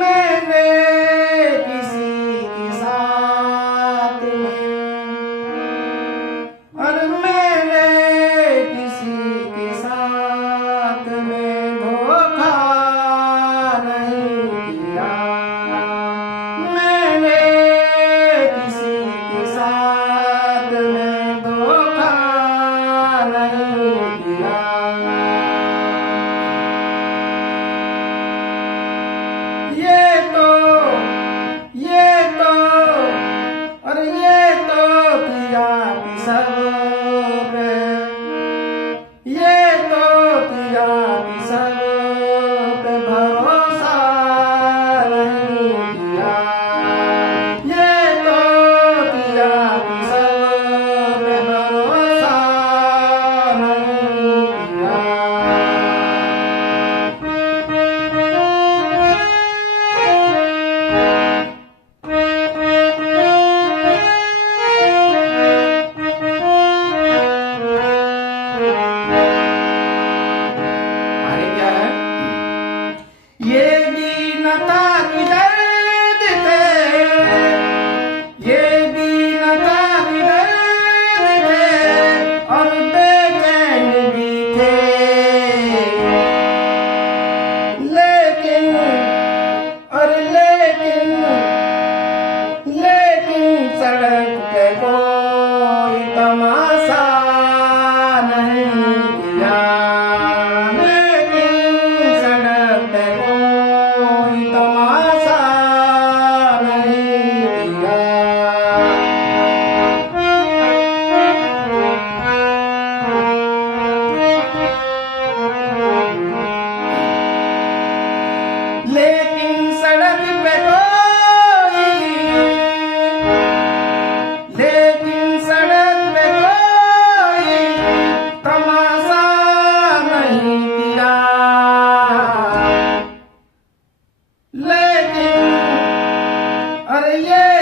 मैंने किसी के साथ में, और मैंने किसी के साथ में धोखा नहीं किया। मैंने किसी के साथ में धोखा नहीं किया। किया कि सब पे, ये तो किया कि सब पे भरोसा नहीं किया। ये तो किया कि सब पे भरोसा नहीं किया। ये दीनता की दर्द थे, ये दीनता की दर्द थे, और बेचैन भी थे। लेकिन सड़क पे कोई तमाशा नहीं किया। लेकिन सड़क पे कोई तमाशा नहीं किया। लेकिन अरे ये